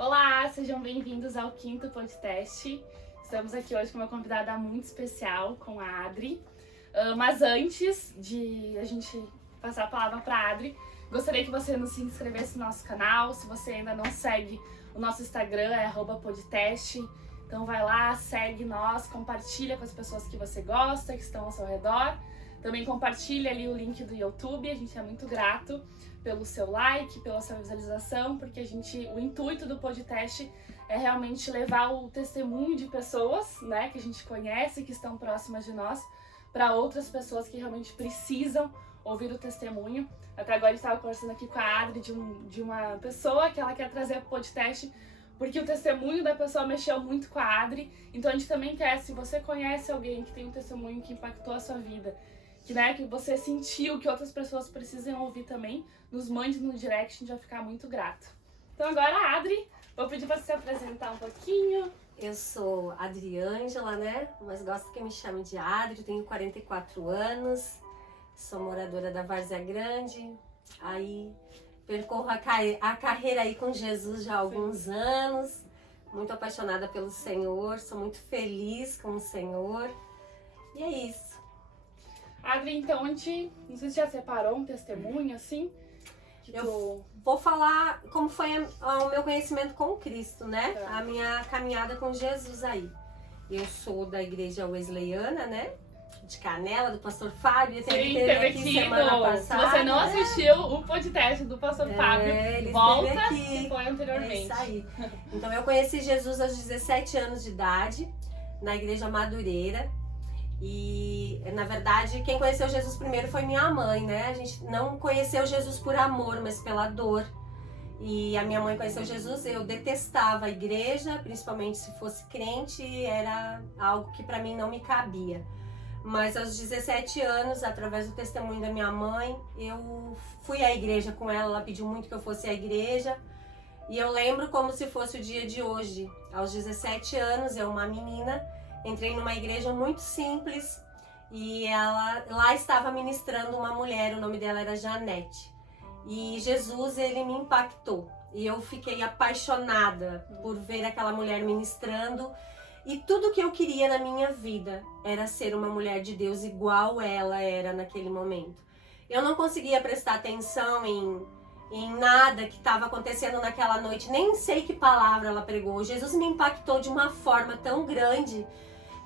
Olá, sejam bem-vindos ao quinto podcast. Estamos aqui hoje com uma convidada muito especial, com a Adri. Mas antes de a gente passar a palavra para a Adri, gostaria que você se inscrevesse no nosso canal. Se você ainda não segue, o nosso Instagram é @podtest. Então vai lá, segue nós, compartilha com as pessoas que você gosta, que estão ao seu redor. Também compartilha ali o link do YouTube, a gente é muito grato pelo seu like, pela sua visualização, porque o intuito do podcast é realmente levar o testemunho de pessoas, né, que a gente conhece, que estão próximas de nós, para outras pessoas que realmente precisam ouvir o testemunho. Até agora a gente estava conversando aqui com a Adri de uma pessoa que ela quer trazer para o podcast, porque o testemunho da pessoa mexeu muito com a Adri. Então a gente também quer, se você conhece alguém que tem um testemunho que impactou a sua vida, que você sentiu que outras pessoas precisam ouvir também, nos mande no direct, a gente vai ficar muito grato. Então agora, Adri, vou pedir para você se apresentar um pouquinho. Eu sou Adriângela, né? Mas gosto que me chame de Adri, tenho 44 anos, sou moradora da Várzea Grande, aí percorro a carreira aí com Jesus já há alguns anos, muito apaixonada pelo Senhor, sou muito feliz com o Senhor, e é isso. Adri, então, não sei se já separou um testemunho, assim? Eu vou falar como foi o meu conhecimento com Cristo, né? Tá. A minha caminhada com Jesus aí. Eu sou da igreja wesleyana, né? De Canela, do pastor Fábio. Teve aqui semana passada. Se você não assistiu o podcast do pastor Fábio, volta aqui. que foi anteriormente. É isso aí. Então eu conheci Jesus aos 17 anos de idade, na igreja Madureira. E, na verdade, quem conheceu Jesus primeiro foi minha mãe, né? A gente não conheceu Jesus por amor, mas pela dor. E a minha mãe conheceu Jesus, eu detestava a igreja, principalmente se fosse crente, era algo que pra mim não me cabia. Mas aos 17 anos, através do testemunho da minha mãe, eu fui à igreja com ela, ela pediu muito que eu fosse à igreja. E eu lembro como se fosse o dia de hoje. Aos 17 anos, eu, uma menina, entrei numa igreja muito simples e lá estava ministrando uma mulher, o nome dela era Janete. E Jesus, ele me impactou e eu fiquei apaixonada por ver aquela mulher ministrando. E tudo que eu queria na minha vida era ser uma mulher de Deus igual ela era naquele momento. Eu não conseguia prestar atenção em nada que estava acontecendo naquela noite, nem sei que palavra ela pregou. Jesus me impactou de uma forma tão grande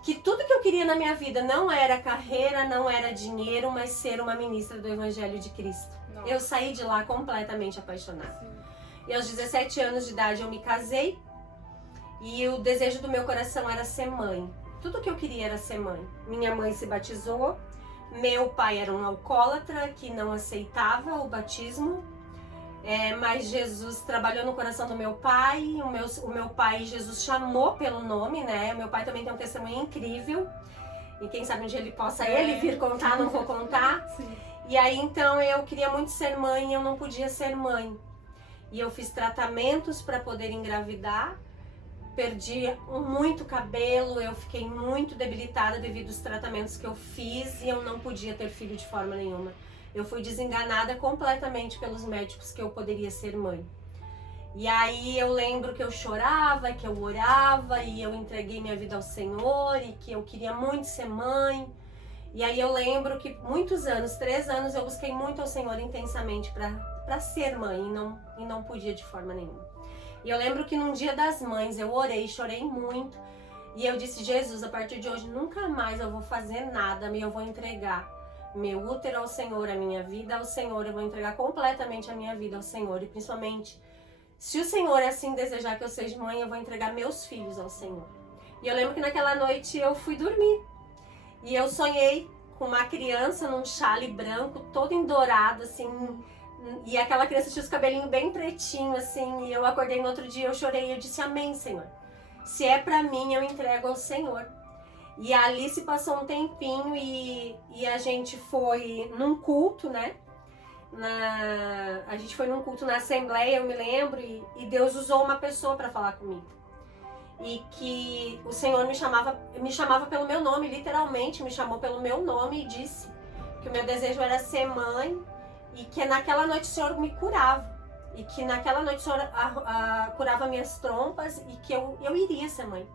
que tudo que eu queria na minha vida não era carreira, não era dinheiro, mas ser uma ministra do Evangelho de Cristo. Nossa. Eu saí de lá completamente apaixonada. Sim. E aos 17 anos de idade eu me casei e o desejo do meu coração era ser mãe. Tudo que eu queria era ser mãe. Minha mãe se batizou, meu pai era um alcoólatra que não aceitava o batismo. Mas Jesus trabalhou no coração do meu pai, o meu pai Jesus chamou pelo nome, né? Meu pai também tem um testemunho incrível, e quem sabe um dia ele possa ele vir contar, não vou contar. Sim. E aí então eu queria muito ser mãe e eu não podia ser mãe. E eu fiz tratamentos para poder engravidar, perdi muito cabelo, eu fiquei muito debilitada devido aos tratamentos que eu fiz e eu não podia ter filho de forma nenhuma. Eu fui desenganada completamente pelos médicos que eu poderia ser mãe. E aí eu lembro que eu chorava, que eu orava e eu entreguei minha vida ao Senhor e que eu queria muito ser mãe. E aí eu lembro que muitos anos, 3 anos, eu busquei muito ao Senhor intensamente para ser mãe e não podia de forma nenhuma. E eu lembro que num dia das mães eu orei, chorei muito. E eu disse, Jesus, a partir de hoje nunca mais eu vou fazer nada, eu vou entregar meu útero ao Senhor, a minha vida ao Senhor, eu vou entregar completamente a minha vida ao Senhor. E principalmente, se o Senhor assim desejar que eu seja mãe, eu vou entregar meus filhos ao Senhor. E eu lembro que naquela noite eu fui dormir. E eu sonhei com uma criança num chale branco, todo em dourado, assim. E aquela criança tinha os cabelinhos bem pretinhos, assim. E eu acordei no outro dia, eu chorei e eu disse, amém, Senhor. Se é pra mim, eu entrego ao Senhor. E ali se passou um tempinho e a gente foi num culto, né? A gente foi num culto na Assembleia, eu me lembro, e Deus usou uma pessoa para falar comigo. E que o Senhor me chamava pelo meu nome, literalmente me chamou pelo meu nome e disse que o meu desejo era ser mãe e que naquela noite o Senhor me curava. e que naquela noite o Senhor curava minhas trompas e que eu iria ser mãe.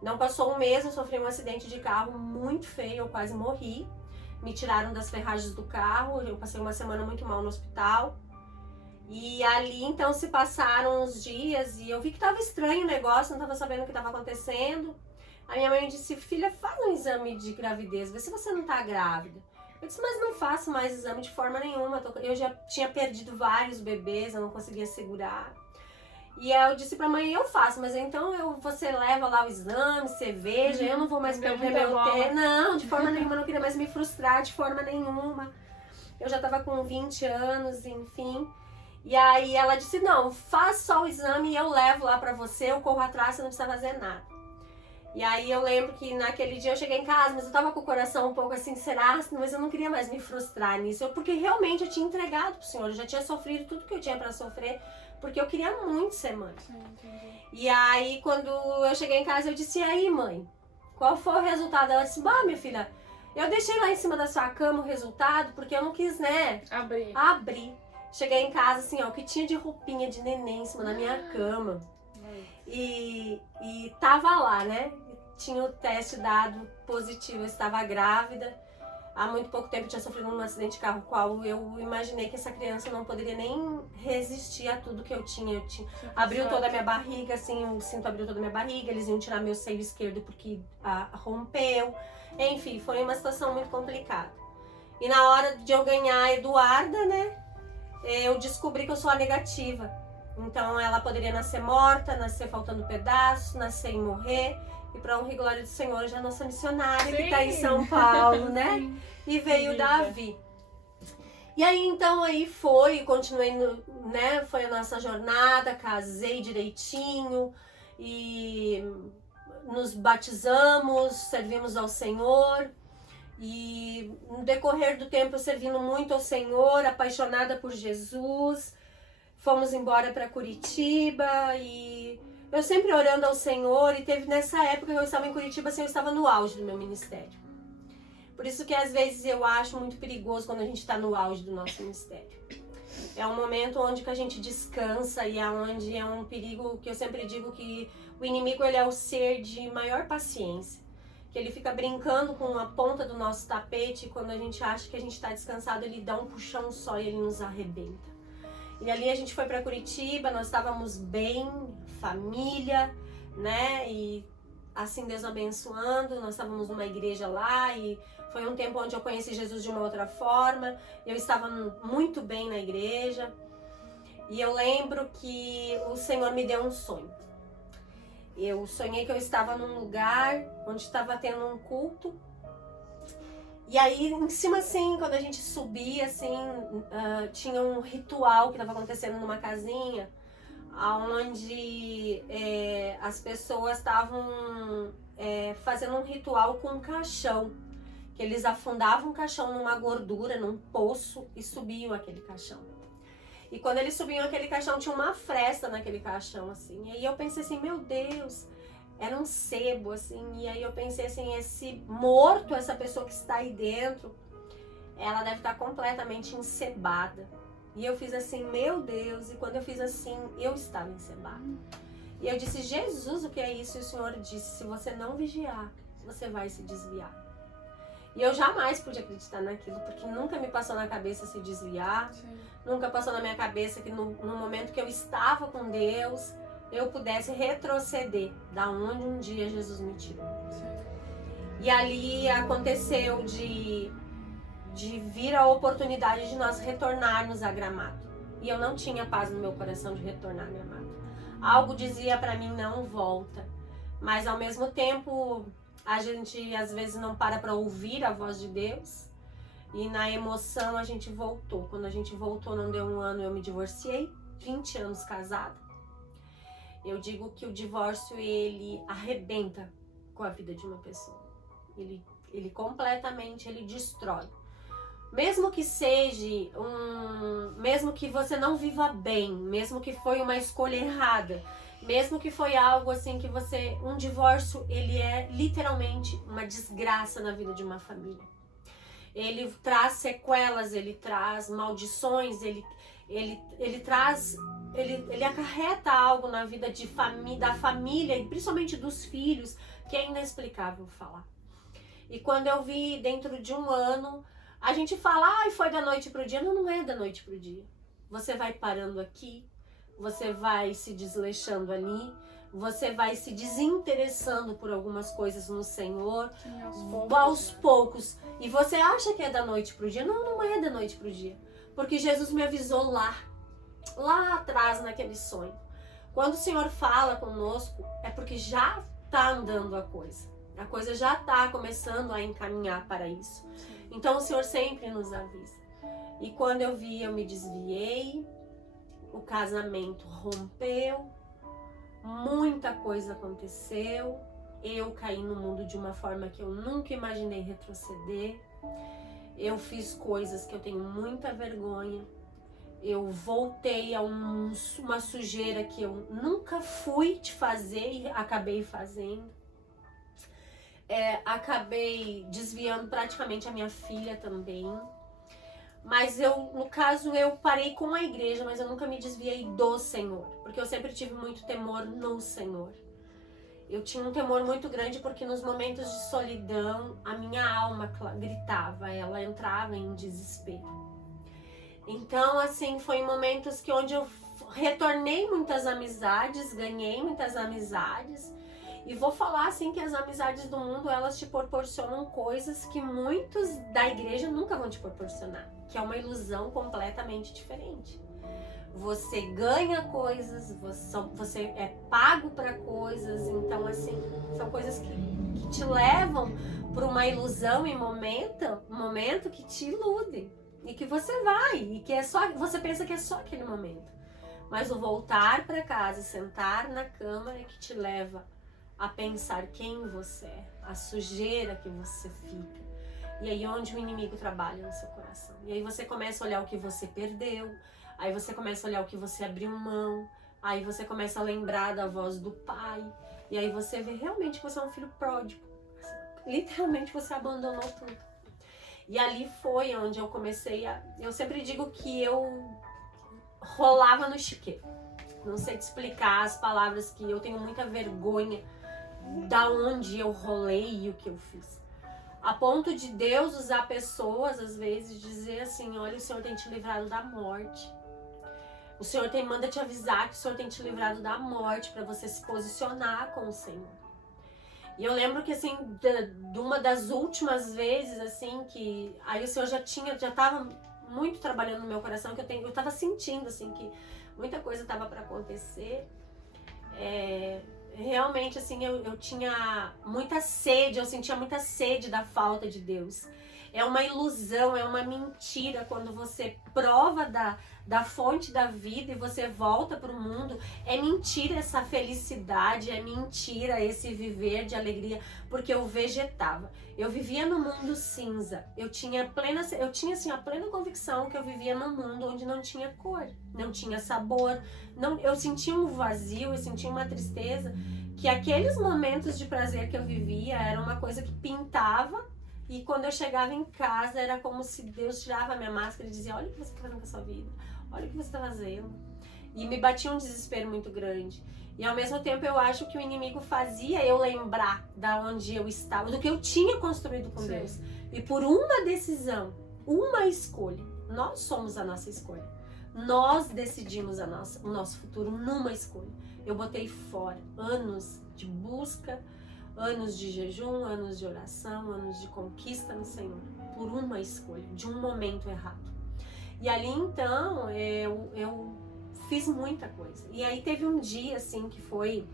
Não passou um mês, eu sofri um acidente de carro muito feio, eu quase morri. Me tiraram das ferragens do carro, eu passei uma semana muito mal no hospital. E ali então se passaram uns dias e eu vi que estava estranho o negócio, não estava sabendo o que estava acontecendo. A minha mãe me disse, filha, faz um exame de gravidez, vê se você não está grávida. Eu disse, mas não faço mais exame de forma nenhuma, eu já tinha perdido vários bebês, eu não conseguia segurar. E aí eu disse pra mãe, eu faço, mas então você leva lá o exame, você veja, eu não vou mais perder meu tempo. Não, de forma nenhuma, eu não queria mais me frustrar, de forma nenhuma. Eu já tava com 20 anos, enfim. E aí ela disse, não, faz só o exame e eu levo lá pra você, eu corro atrás, você não precisa fazer nada. E aí eu lembro que naquele dia eu cheguei em casa, mas eu tava com o coração um pouco assim, será? Mas eu não queria mais me frustrar nisso, porque realmente eu tinha entregado pro Senhor, eu já tinha sofrido tudo que eu tinha pra sofrer, porque eu queria muito ser mãe. E aí quando eu cheguei em casa eu disse, e aí mãe, qual foi o resultado? Ela disse, minha filha, eu deixei lá em cima da sua cama o resultado, porque eu não quis, né? Abrir. Cheguei em casa assim, ó, o que tinha de roupinha de neném em cima da minha cama. E tava lá, né? Tinha o teste dado positivo, eu estava grávida. Há muito pouco tempo eu tinha sofrido um acidente de carro, qual eu imaginei que essa criança não poderia nem resistir a tudo que eu tinha. Abriu toda a minha barriga, assim, o cinto abriu toda a minha barriga, eles iam tirar meu seio esquerdo porque rompeu. Enfim, foi uma situação muito complicada. E na hora de eu ganhar a Eduarda, né, eu descobri que eu sou a negativa. Então ela poderia nascer morta, nascer faltando pedaço, nascer e morrer. E para honra e glória do Senhor, já é nossa missionária que está em São Paulo, né? Sim. E veio Davi. E aí então continuei, né? Foi a nossa jornada, casei direitinho e nos batizamos, servimos ao Senhor. E no decorrer do tempo eu servindo muito ao Senhor, apaixonada por Jesus. Fomos embora para Curitiba e eu sempre orando ao Senhor, e teve nessa época que eu estava em Curitiba, assim, eu estava no auge do meu ministério. Por isso que às vezes eu acho muito perigoso quando a gente está no auge do nosso ministério. É um momento onde que a gente descansa e onde é um perigo que eu sempre digo que o inimigo ele é o ser de maior paciência. Que ele fica brincando com a ponta do nosso tapete e quando a gente acha que a gente está descansado, ele dá um puxão só e ele nos arrebenta. E ali a gente foi para Curitiba, nós estávamos bem, família, né? E assim Deus abençoando, nós estávamos numa igreja lá e foi um tempo onde eu conheci Jesus de uma outra forma. Eu estava muito bem na igreja e eu lembro que o Senhor me deu um sonho. Eu sonhei que eu estava num lugar onde estava tendo um culto. E aí, em cima, assim, quando a gente subia, assim, tinha um ritual que estava acontecendo numa casinha, onde as pessoas estavam fazendo um ritual com um caixão. Que eles afundavam o caixão numa gordura, num poço, e subiam aquele caixão. E quando eles subiam aquele caixão, tinha uma fresta naquele caixão, assim. E aí eu pensei assim, meu Deus, era um sebo, assim. E aí eu pensei assim, esse morto, essa pessoa que está aí dentro, ela deve estar completamente encebada. E eu fiz assim, meu Deus. E quando eu fiz assim, eu estava encebada. E eu disse, Jesus, o que é isso? E o Senhor disse, se você não vigiar, você vai se desviar. E eu jamais pude acreditar naquilo, porque nunca me passou na cabeça se desviar. Sim. Nunca passou na minha cabeça que no momento que eu estava com Deus, eu pudesse retroceder da onde um dia Jesus me tirou. Sim. E ali aconteceu de vir a oportunidade de nós retornarmos a Gramado. E eu não tinha paz no meu coração de retornar a Gramado. Algo dizia pra mim, não volta. Mas ao mesmo tempo, a gente às vezes não para ouvir a voz de Deus. E na emoção a gente voltou. Quando a gente voltou, não deu um ano, eu me divorciei. 20 anos casada. Eu digo que o divórcio, ele arrebenta com a vida de uma pessoa. Ele completamente, ele destrói. Mesmo que seja mesmo que você não viva bem, mesmo que foi uma escolha errada, mesmo que foi algo assim que um divórcio, ele é literalmente uma desgraça na vida de uma família. ele traz sequelas, ele traz maldições, ele acarreta algo na vida da família e principalmente dos filhos, que é inexplicável falar. E quando eu vi dentro de um ano, a gente fala, foi da noite pro dia. Não, não é da noite pro dia. Você vai parando aqui, você vai se desleixando ali, você vai se desinteressando por algumas coisas no Senhor, aos poucos. E você acha que é da noite pro dia? Não, não é da noite pro dia. Porque Jesus me avisou lá atrás, naquele sonho. Quando o Senhor fala conosco, é porque já está andando a coisa já está começando a encaminhar para isso. Então o Senhor sempre nos avisa. E quando eu vi, eu me desviei, o casamento rompeu, muita coisa aconteceu, eu caí no mundo de uma forma que eu nunca imaginei retroceder, eu fiz coisas que eu tenho muita vergonha, eu voltei a uma sujeira que eu nunca fui te fazer e acabei fazendo. Acabei desviando praticamente a minha filha também. Mas no caso, eu parei com a igreja, mas eu nunca me desviei do Senhor. Porque eu sempre tive muito temor no Senhor. Eu tinha um temor muito grande porque nos momentos de solidão, a minha alma gritava, ela entrava em desespero. Então, assim, foi momentos onde eu retornei muitas amizades, ganhei muitas amizades. E vou falar, assim, que as amizades do mundo, elas te proporcionam coisas que muitos da igreja nunca vão te proporcionar. Que é uma ilusão completamente diferente. Você ganha coisas, você é pago para coisas. Então, assim, são coisas que te levam para uma ilusão em momento que te iludem. E que você vai, e que você pensa que é só aquele momento. Mas o voltar para casa, sentar na cama é que te leva a pensar quem você é, a sujeira que você fica. E aí onde o inimigo trabalha no seu coração. E aí você começa a olhar o que você perdeu, aí você começa a olhar o que você abriu mão, aí você começa a lembrar da voz do pai, e aí você vê realmente que você é um filho pródigo. Literalmente você abandonou tudo. E ali foi onde eu comecei eu sempre digo que eu rolava no chiqueiro. Não sei te explicar as palavras, que eu tenho muita vergonha da onde eu rolei e o que eu fiz. A ponto de Deus usar pessoas, às vezes, dizer assim, olha, o Senhor tem te livrado da morte. O Senhor manda te avisar que o Senhor tem te livrado da morte para você se posicionar com o Senhor. E eu lembro que, assim, de uma das últimas vezes, assim, que aí o Senhor já estava muito trabalhando no meu coração, que eu estava sentindo, assim, que muita coisa estava para acontecer. Realmente, assim, eu tinha muita sede, eu sentia muita sede da falta de Deus. É uma ilusão, é uma mentira quando você prova da fonte da vida e você volta para o mundo. É mentira essa felicidade, é mentira esse viver de alegria, porque eu vegetava. Eu vivia no mundo cinza. Eu tinha assim, a plena convicção que eu vivia num mundo onde não tinha cor, não tinha sabor. Eu sentia um vazio, eu sentia uma tristeza, que aqueles momentos de prazer que eu vivia era uma coisa que pintava. E quando eu chegava em casa, era como se Deus tirava a minha máscara e dizia, olha o que você está fazendo com a sua vida, olha o que você está fazendo. E me batia um desespero muito grande. E ao mesmo tempo eu acho que o inimigo fazia eu lembrar da onde eu estava, do que eu tinha construído com Deus. E por uma decisão, uma escolha, nós somos a nossa escolha. Nós decidimos o nosso futuro numa escolha. Eu botei fora anos de busca, anos de jejum, anos de oração, anos de conquista no Senhor, por uma escolha, de um momento errado. E ali então, eu fiz muita coisa. E aí teve um dia, assim, que foi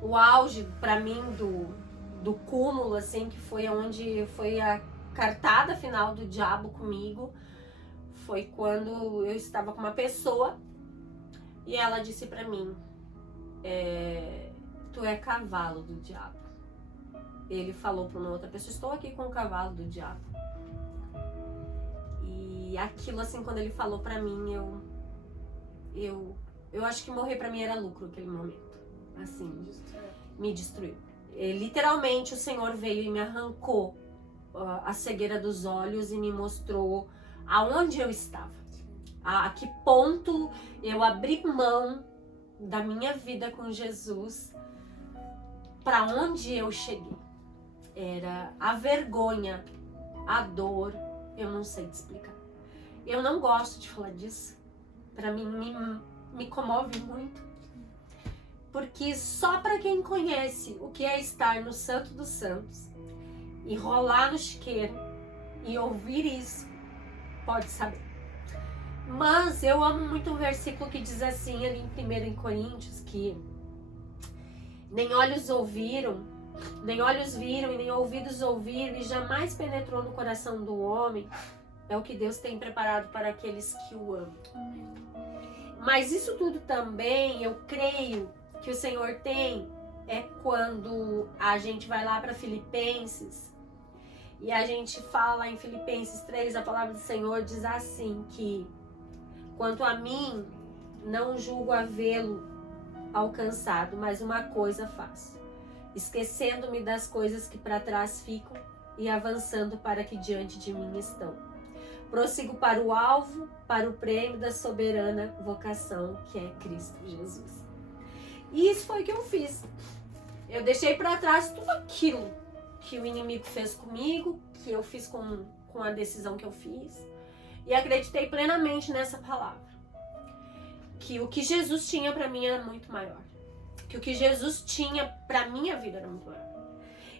o auge pra mim do cúmulo, assim, que foi onde foi a cartada final do diabo comigo. Foi quando eu estava com uma pessoa e ela disse pra mim, tu é cavalo do diabo. Ele falou para uma outra pessoa, estou aqui com o cavalo do diabo. E aquilo, assim, quando ele falou pra mim, eu acho que morrer pra mim era lucro naquele momento. Assim, me destruiu. Literalmente o Senhor veio e me arrancou a cegueira dos olhos e me mostrou aonde eu estava. A que ponto eu abri mão da minha vida com Jesus, para onde eu cheguei. Era a vergonha, a dor, eu não sei te explicar. Eu não gosto de falar disso. Para mim, me comove muito. Porque só para quem conhece o que é estar no Santo dos Santos e rolar no chiqueiro e ouvir isso, pode saber. Mas eu amo muito um versículo que diz assim, ali em 1 Coríntios, que nem olhos ouviram, nem olhos viram e nem ouvidos ouviram e jamais penetrou no coração do homem, é o que Deus tem preparado para aqueles que o amam. Mas isso tudo também, eu creio que o Senhor tem, é quando a gente vai lá para Filipenses e a gente fala em Filipenses 3, a palavra do Senhor diz assim, que quanto a mim, não julgo havê-lo alcançado, mas uma coisa faço, esquecendo-me das coisas que para trás ficam e avançando para que diante de mim estão. Prossigo para o alvo, para o prêmio da soberana vocação, que é Cristo Jesus. E isso foi o que eu fiz. Eu deixei para trás tudo aquilo que o inimigo fez comigo, que eu fiz com a decisão que eu fiz. E acreditei plenamente nessa palavra. Que o que Jesus tinha para mim era muito maior. Que o que Jesus tinha para minha vida era muito maior.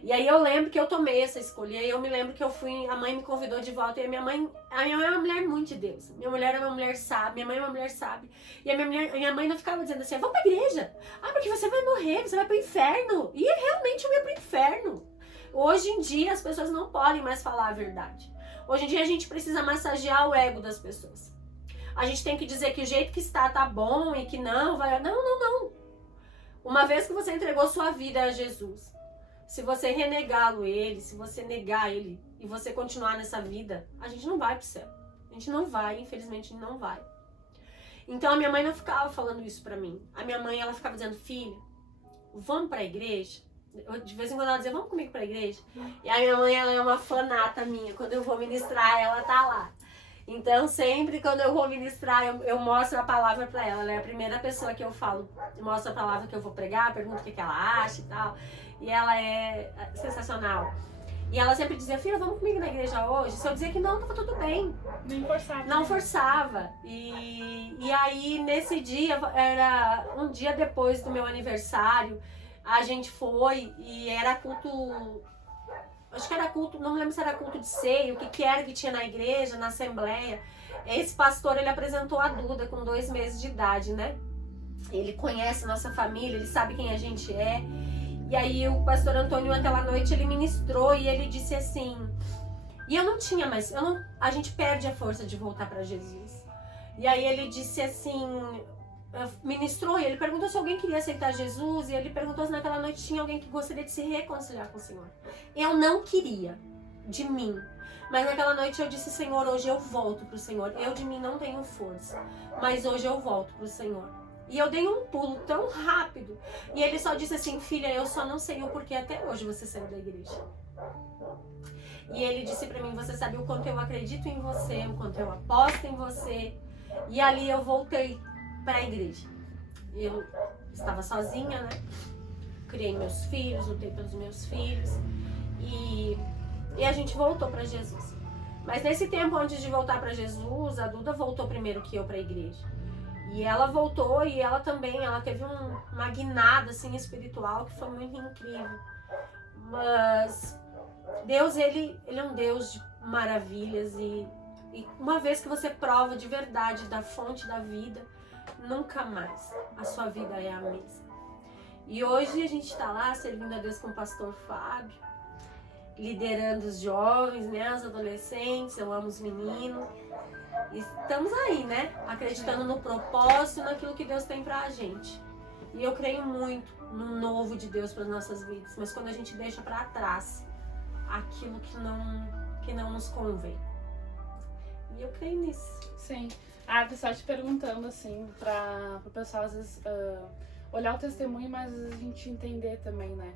E aí eu lembro que eu tomei essa escolha. E aí eu me lembro que eu fui, a mãe me convidou de volta. E a minha mãe é uma mulher muito de Deus. Minha mulher é uma mulher sábia. Minha mãe é uma mulher sábia. E a minha mãe não ficava dizendo assim, vamos pra igreja. Ah, porque você vai morrer, você vai pro inferno. E realmente eu ia pro inferno. Hoje em dia as pessoas não podem mais falar a verdade. Hoje em dia a gente precisa massagear o ego das pessoas. A gente tem que dizer que o jeito que está tá bom e que não vai... Não. Uma vez que você entregou sua vida a Jesus, se você renegá-lo ele, se você negar ele e você continuar nessa vida, a gente não vai pro céu. A gente não vai, infelizmente não vai. Então a minha mãe não ficava falando isso pra mim. A minha mãe, ela ficava dizendo, filha, vamos pra igreja? De vez em quando ela dizia, vamos comigo pra igreja? E a minha mãe, ela é uma fanata minha. Quando eu vou ministrar, ela tá lá. Então, sempre quando eu vou ministrar, eu mostro a palavra pra ela. Ela é a primeira pessoa que eu falo. Eu mostro a palavra que eu vou pregar, pergunto o que ela acha e tal. E ela é sensacional. E ela sempre dizia, filha, vamos comigo na igreja hoje? Se eu dizia que não, tava tudo bem. Nem forçava. Não forçava. E aí, nesse dia, era um dia depois do meu aniversário, a gente foi e era culto, acho que era culto, não me lembro se era culto de ceia, o que era que tinha na igreja, na assembleia. Esse pastor, ele apresentou a Duda com 2 meses de idade, né? Ele conhece nossa família, ele sabe quem a gente é. E aí o pastor Antônio, aquela noite, ele ministrou e ele disse assim, e eu não tinha mais, a gente perde a força de voltar para Jesus. E aí ele disse assim, ministrou e ele perguntou se alguém queria aceitar Jesus e ele perguntou se naquela noite tinha alguém que gostaria de se reconciliar com o Senhor. Eu não queria, de mim, mas naquela noite eu disse, Senhor, hoje eu volto pro Senhor. Eu de mim não tenho força, mas hoje eu volto pro Senhor. E eu dei um pulo tão rápido e ele só disse assim, filha, eu só não sei o porquê até hoje você saiu da igreja. E ele disse pra mim, você sabe o quanto eu acredito em você, o quanto eu aposto em você. E ali eu voltei para a igreja. Eu estava sozinha, né? Criei meus filhos, lutei pelos meus filhos e a gente voltou para Jesus. Mas nesse tempo antes de voltar para Jesus, a Duda voltou primeiro que eu para a igreja. E ela voltou e ela também, ela teve uma guinada assim espiritual que foi muito incrível. Mas Deus, ele é um Deus de maravilhas e uma vez que você prova de verdade da fonte da vida, nunca mais a sua vida é a mesma. E hoje a gente está lá servindo a Deus com o pastor Fábio, liderando os jovens, né, os adolescentes, eu amo os meninos. E estamos aí, né, acreditando no propósito, naquilo que Deus tem pra gente. E eu creio muito no novo de Deus para as nossas vidas, mas quando a gente deixa para trás aquilo que não nos convém. E eu creio nisso. Sim. Só te perguntando, assim, para o pessoal, às vezes, olhar o testemunho, mas às vezes a gente entender também, né?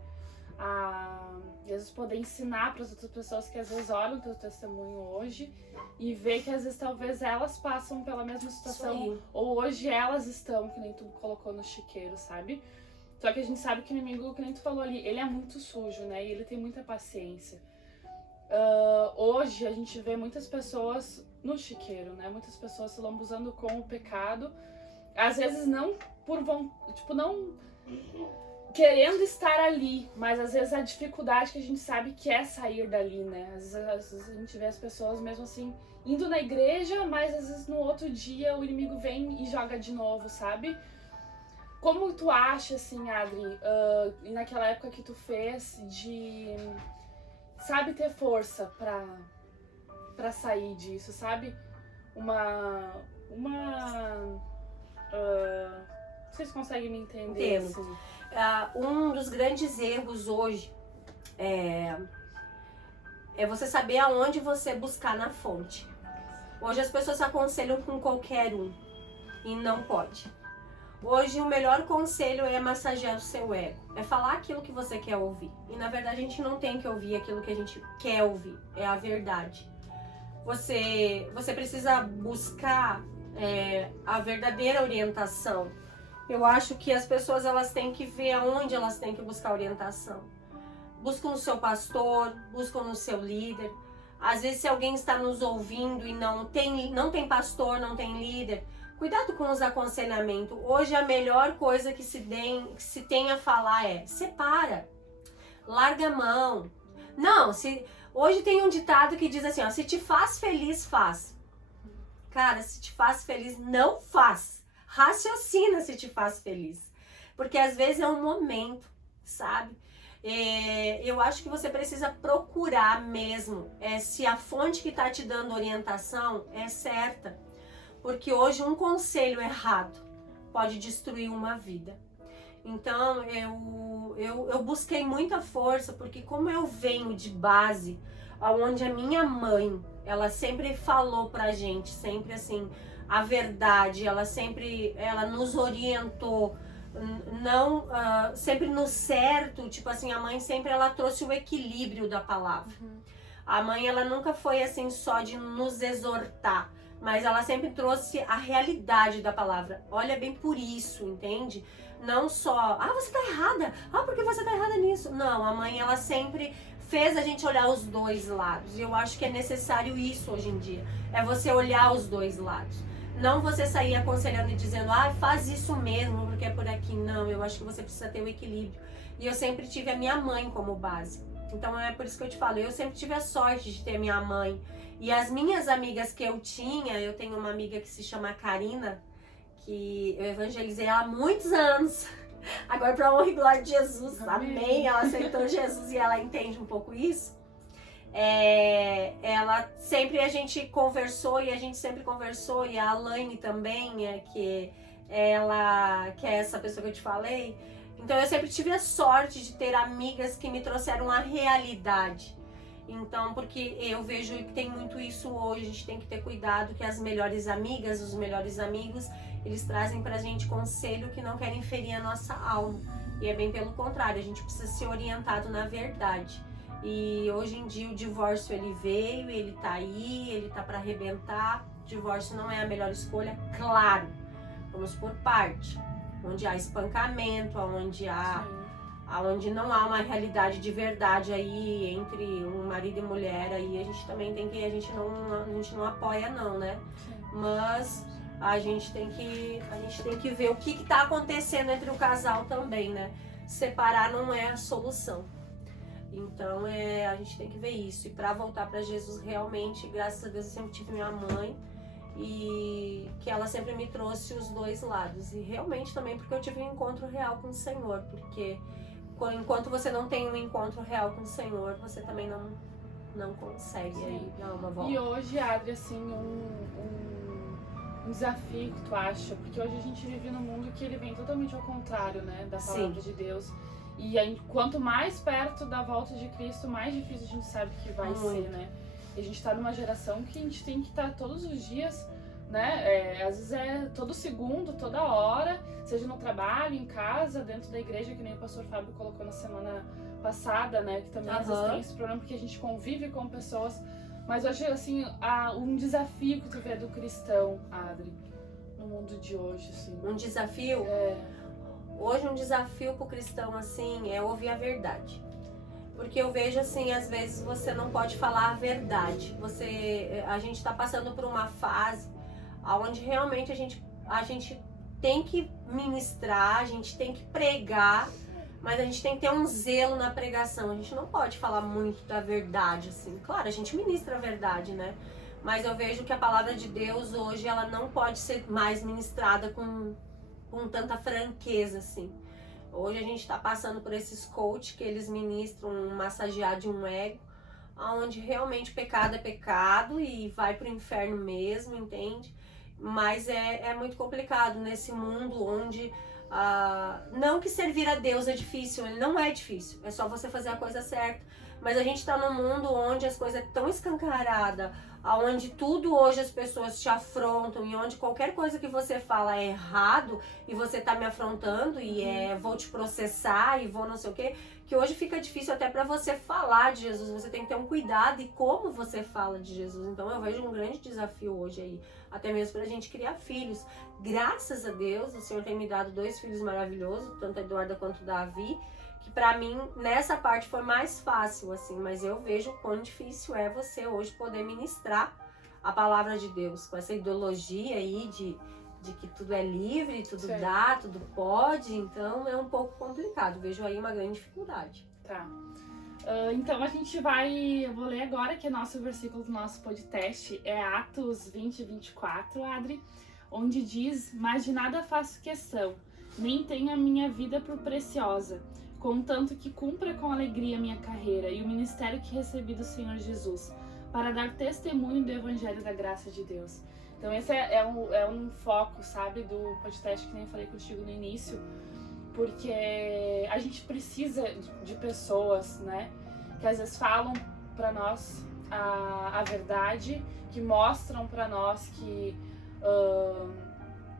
a Jesus poder ensinar para as outras pessoas que às vezes olham o teu testemunho hoje e ver que às vezes talvez elas passam pela mesma situação, ou hoje elas estão, que nem tu colocou no chiqueiro, sabe? Só que a gente sabe que o inimigo, que nem tu falou ali, ele é muito sujo, né? E ele tem muita paciência. Hoje a gente vê muitas pessoas no chiqueiro, né? Muitas pessoas se lambuzando com o pecado, às vezes não por não querendo estar ali, mas às vezes a dificuldade que a gente sabe que é sair dali, né? Às vezes a gente vê as pessoas mesmo assim indo na igreja, mas às vezes no outro dia o inimigo vem e joga de novo, sabe? Como tu acha, assim, Adri, naquela época que tu fez, de, sabe, ter força pra sair disso, sabe? Vocês conseguem me entender? Assim? Um dos grandes erros hoje é você saber aonde você buscar na fonte. Hoje as pessoas aconselham com qualquer um e não pode. Hoje o melhor conselho é massagear o seu ego, é falar aquilo que você quer ouvir. E na verdade a gente não tem que ouvir aquilo que a gente quer ouvir, é a verdade. Você precisa buscar a verdadeira orientação. Eu acho que as pessoas elas têm que ver aonde elas têm que buscar orientação. Buscam no seu pastor, buscam no seu líder. Às vezes se alguém está nos ouvindo e não tem pastor, não tem líder, cuidado com os aconselhamentos. Hoje a melhor coisa que se tem a falar é: separa, larga a mão. Não, hoje tem um ditado que diz assim, ó, se te faz feliz, faz. Cara, se te faz feliz, não faz. Raciocina se te faz feliz. Porque às vezes é um momento, sabe? Eu acho que você precisa procurar mesmo se a fonte que está te dando orientação é certa. Porque hoje um conselho errado pode destruir uma vida. Então eu busquei muita força, porque como eu venho de base, onde a minha mãe, ela sempre falou pra gente, sempre assim, a verdade, ela nos orientou, não sempre no certo, tipo assim, a mãe sempre ela trouxe o equilíbrio da palavra. A mãe ela nunca foi assim só de nos exortar, mas ela sempre trouxe a realidade da palavra. Olha bem por isso, entende? Não só, você tá errada, porque você tá errada nisso. Não, a mãe ela sempre fez a gente olhar os dois lados. E eu acho que é necessário isso hoje em dia. É você olhar os dois lados. Não você sair aconselhando e dizendo, faz isso mesmo, porque é por aqui. Não, eu acho que você precisa ter o equilíbrio. E eu sempre tive a minha mãe como base. Então é por isso que eu te falo, eu sempre tive a sorte de ter minha mãe. E as minhas amigas que eu tenho uma amiga que se chama Karina, que eu evangelizei ela há muitos anos. Agora, pra honra e glória de Jesus, amém. Ela aceitou Jesus e ela entende um pouco isso. Ela sempre a gente conversou e a gente sempre conversou, e a Alaine também, que é essa pessoa que eu te falei. Então eu sempre tive a sorte de ter amigas que me trouxeram a realidade. Então, porque eu vejo que tem muito isso hoje, a gente tem que ter cuidado que as melhores amigas, os melhores amigos, eles trazem pra gente conselho que não querem ferir a nossa alma. E é bem pelo contrário, a gente precisa ser orientado na verdade. E hoje em dia o divórcio ele veio, ele tá aí, ele tá pra arrebentar. O divórcio não é a melhor escolha, claro. Vamos por parte. Onde há espancamento, onde não há uma realidade de verdade aí entre um marido e mulher, aí a gente também tem que, a gente não apoia não, né? Sim. Mas a gente tem que ver o que tá acontecendo entre o casal também, né? Separar não é a solução. Então a gente tem que ver isso. E pra voltar pra Jesus realmente, graças a Deus eu sempre tive minha mãe, e que ela sempre me trouxe os dois lados. E realmente também porque eu tive um encontro real com o Senhor, porque enquanto você não tem um encontro real com o Senhor, você também não consegue aí dar uma volta. E hoje, Adri, assim, um desafio que tu acha? Porque hoje a gente vive num mundo que ele vem totalmente ao contrário, né, da palavra de Deus. E aí, quanto mais perto da volta de Cristo, mais difícil a gente sabe que vai ser, né? E a gente tá numa geração que a gente tem que estar todos os dias, né? Às vezes é todo segundo, toda hora, seja no trabalho, em casa, dentro da igreja, que nem o pastor Fábio colocou na semana passada, né? Que também às vezes tem esse problema porque a gente convive com pessoas. Mas hoje, assim, um desafio que tu vê do cristão, Adri, no mundo de hoje, assim. Um desafio? Hoje um desafio pro cristão, assim, é ouvir a verdade. Porque eu vejo, assim, às vezes você não pode falar a verdade. A gente tá passando por uma fase onde realmente a gente tem que ministrar, a gente tem que pregar, mas a gente tem que ter um zelo na pregação. A gente não pode falar muito da verdade, assim. Claro, a gente ministra a verdade, né? Mas eu vejo que a palavra de Deus hoje, ela não pode ser mais ministrada com tanta franqueza, assim. Hoje a gente está passando por esses coaches que eles ministram um massagear de um ego, onde realmente pecado é pecado e vai pro inferno mesmo, entende? Mas é muito complicado nesse mundo onde não que servir a Deus é difícil, ele não é difícil, é só você fazer a coisa certa. Mas a gente tá num mundo onde as coisas estão escancaradas, onde tudo hoje as pessoas te afrontam e onde qualquer coisa que você fala é errado e você tá me afrontando e vou te processar e vou não sei o quê, que hoje fica difícil até para você falar de Jesus, você tem que ter um cuidado e como você fala de Jesus. Então eu vejo um grande desafio hoje aí, até mesmo pra gente criar filhos. Graças a Deus, o Senhor tem me dado 2 filhos maravilhosos, tanto a Eduarda quanto o Davi, que pra mim, nessa parte foi mais fácil, assim, mas eu vejo o quão difícil é você hoje poder ministrar a palavra de Deus, com essa ideologia aí de que tudo é livre, tudo dá, tudo pode, então é um pouco complicado, vejo aí uma grande dificuldade. Tá. Então a gente eu vou ler agora, que é nosso versículo do nosso podcast, é Atos 20, 24, Adri, onde diz: mas de nada faço questão, nem tenho a minha vida por preciosa, contanto que cumpra com alegria a minha carreira e o ministério que recebi do Senhor Jesus, para dar testemunho do Evangelho da graça de Deus. Então esse é um foco, sabe, do podcast que nem eu falei contigo no início, porque a gente precisa de pessoas, né, que às vezes falam pra nós a verdade, que mostram pra nós que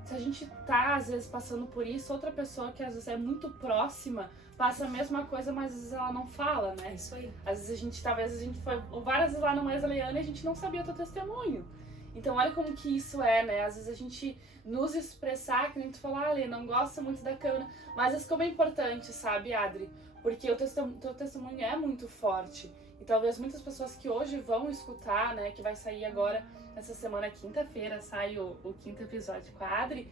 se a gente tá às vezes passando por isso, outra pessoa que às vezes é muito próxima passa a mesma coisa, mas às vezes ela não fala, né? É isso aí. Às vezes talvez a gente foi várias vezes lá no Wesleyana e a gente não sabia o teu testemunho. Então olha como que isso é, né? Às vezes a gente nos expressar, que nem tu falou, Ali, não gosta muito da câmera, mas isso como é importante, sabe, Adri? Porque o teu testemunho é muito forte. E talvez muitas pessoas que hoje vão escutar, né, que vai sair agora, essa semana, quinta-feira, sai o 5º episódio com a Adri,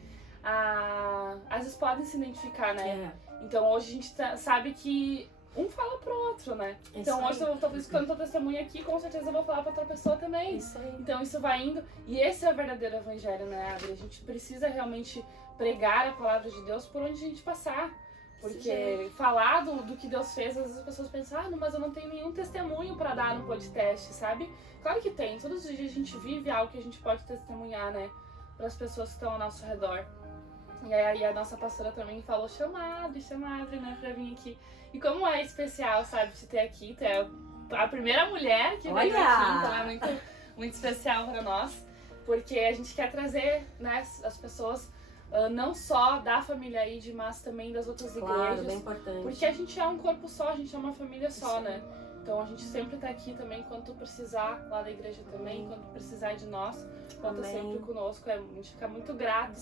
às vezes podem se identificar, né? Então hoje a gente sabe que um fala pro outro, né? Então hoje eu tô escutando teu testemunho aqui, com certeza eu vou falar pra outra pessoa também. Isso aí. Então isso vai indo, e esse é o verdadeiro evangelho, né, Adri? A gente precisa realmente pregar a palavra de Deus por onde a gente passar. Porque falar do que Deus fez, às vezes as pessoas pensam, mas eu não tenho nenhum testemunho pra dar no podcast, sabe? Claro que tem, todos os dias a gente vive algo que a gente pode testemunhar, né? Para as pessoas que estão ao nosso redor. E aí a nossa pastora também falou, chama a Adri, né, pra vir aqui. E como é especial, sabe, te ter aqui, tu é a primeira mulher que veio aqui, então é muito, muito especial pra nós. Porque a gente quer trazer, né, as pessoas... não só da família Aide, mas também das outras igrejas. Bem importante. Porque a gente é um corpo só, a gente é uma família só, né? Então a gente sempre tá aqui também quando tu precisar, lá da igreja também, quando tu precisar de nós, conta sempre conosco. A gente fica muito grato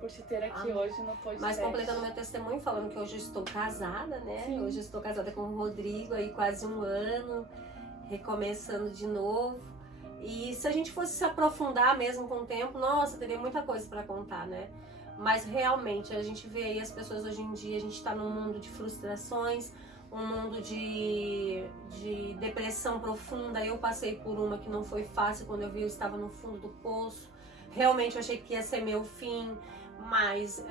por te ter aqui hoje no podcast. Mas completando meu testemunho, falando que hoje eu estou casada, né? Sim. Hoje eu estou casada com o Rodrigo, aí quase 1 ano, recomeçando de novo. E se a gente fosse se aprofundar mesmo com o tempo, nossa, teria muita coisa para contar, né? Mas realmente, a gente vê aí as pessoas hoje em dia, a gente tá num mundo de frustrações, um mundo de depressão profunda. Eu passei por uma que não foi fácil, quando eu vi eu estava no fundo do poço. Realmente eu achei que ia ser meu fim, mas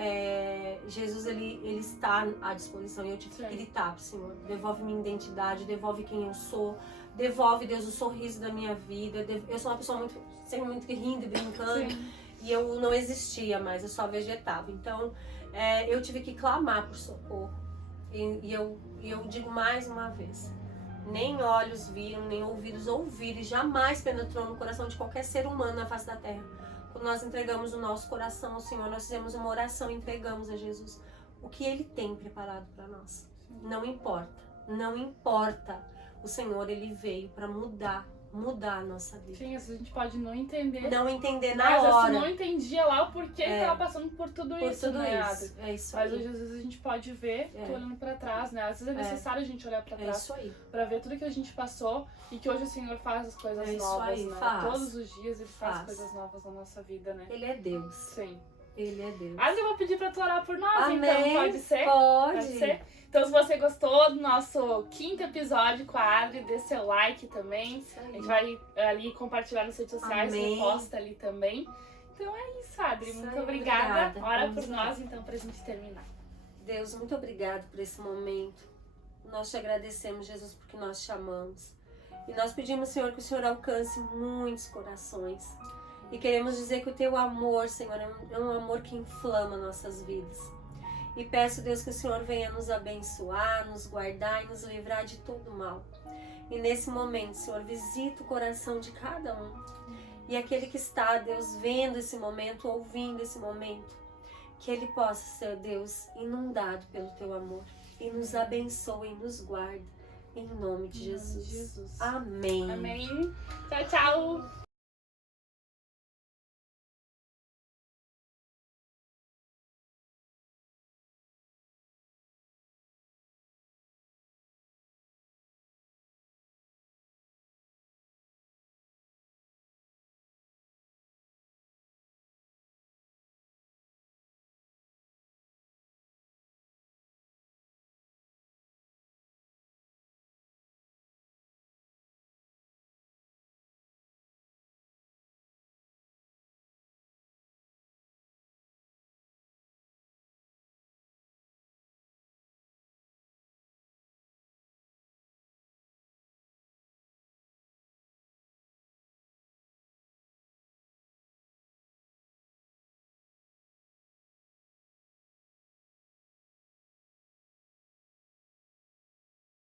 Jesus, ele está à disposição e eu tive que gritar pro Senhor, devolve minha identidade, devolve quem eu sou, devolve, Deus, o sorriso da minha vida. Eu sou uma pessoa sempre muito rindo e brincando. Sim. E eu não existia mais, eu só vegetava. Então, eu tive que clamar por socorro. E eu digo mais uma vez, nem olhos viram, nem ouvidos ouviram, e jamais penetrou no coração de qualquer ser humano na face da terra. Quando nós entregamos o nosso coração ao Senhor, nós fizemos uma oração e entregamos a Jesus o que Ele tem preparado para nós. Não importa. Não importa. O Senhor, Ele veio para mudar a nossa vida. Sim, às vezes a gente pode não entender. Não entender na Mas hora. você não entendia lá o porquê que tava passando por tudo isso, né, Adri? É isso Mas aí. hoje, às vezes, a gente pode ver que olhando pra trás, né? Às vezes é necessário a gente olhar pra É trás isso aí. pra ver tudo que a gente passou e que hoje o Senhor faz as coisas É isso novas, aí, né? faz. Todos os dias Ele faz Faz. coisas novas na nossa vida, né? Ele é Deus. Sim. Ele é Deus. Adri, eu vou pedir pra tu orar por nós, Amém. então. Pode ser? Pode. ser? Então, se você gostou do nosso 5º episódio com a Adri, dê seu like também. Isso A aí. gente vai ali compartilhar nas redes sociais, Amém. posta ali também. Então é isso, Adri. Isso Muito aí, obrigada. obrigada. Ora Vamos por lá. nós, então, pra gente terminar. Deus, muito obrigado por esse momento. Nós te agradecemos, Jesus, porque nós te amamos. E nós pedimos, Senhor, que o Senhor alcance muitos corações. E queremos dizer que o teu amor, Senhor, é um amor que inflama nossas vidas. E peço, Deus, que o Senhor venha nos abençoar, nos guardar e nos livrar de todo mal. E nesse momento, Senhor, visita o coração de cada um. E aquele que está, Deus, vendo esse momento, ouvindo esse momento, que ele possa ser, Deus, inundado pelo teu amor. E nos abençoe e nos guarde. Em nome de Jesus. Jesus. Amém. Amém. Tchau, tchau.